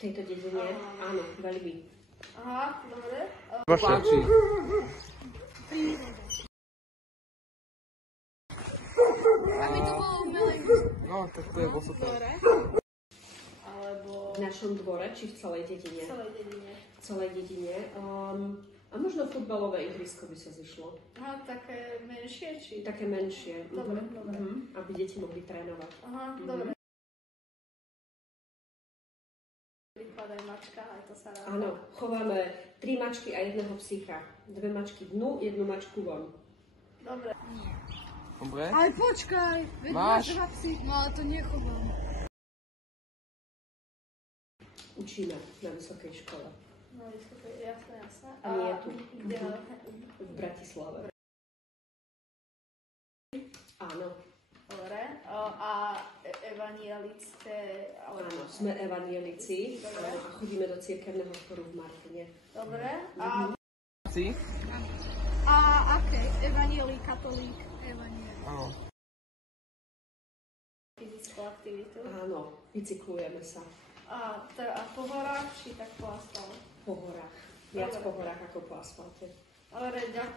tejto dedine? Áno, veľmi. Aha, dobre. Páči. Aby to bolo umelé. No, tak to je bol super. Alebo V našom dvore, či v celej dedine? v celej dedine. V celej dedine. A možno futbalové ihrisko by sa zišlo. Aha, také menšie, či? Také menšie. Dobre, dobre. Aby deti mohli trénovať. Aha, dobre. Príklad aj mačka, aj to sa ráda. Áno, chováme 3 mačky a 1 psíka. 2 mačky dnu, 1 mačku von. Dobre. Dobre? Ale počkaj, veď Máš? máš 2 psy. No ale to nechovám. Učíme na vysokej škole. No, jasné, jasné. A nie tu. Kde? V Bratislave. Áno. Dobre. A evanielické... Áno, sme evanielici a chodíme do cirkevného zboru v Martine. Dobre. A Si? A aké? Evanielí, katolík, evanielí. Áno. fyzickú aktivitu. Áno, bicyklujeme sa. A po horách, či tak po asfalte? Po horách. Viac po horách ako po asfalte. Ale ďakujem.